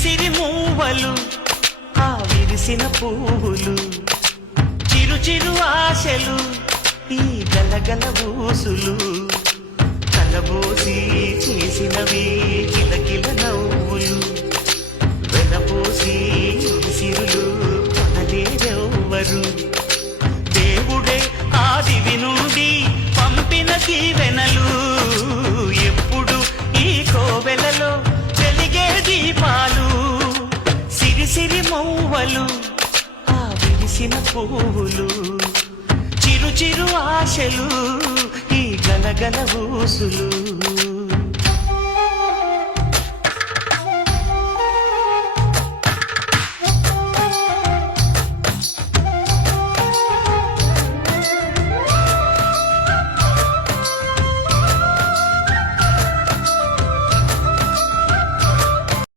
సిరి మూవలు ఆ విరిసిన పువ్వులు చిరు చిరు ఆశలు ఈ గలగల ఊసులు కలబోసి చేసినవి కిలకిల నవ్వులు వెనపోసి సిరులు కొనలేరెవ్వరు దేవుడే ఆదివి నుండి పంపిన దీవెనలు ఎప్పుడు ఈ కోవెలలో వెలిగే దీపాలు సిరి సిరి మౌవలు ఆ విరిసిన పువ్వులు చిరు చిరు ఆశలు ఈ గలగల ఊసులు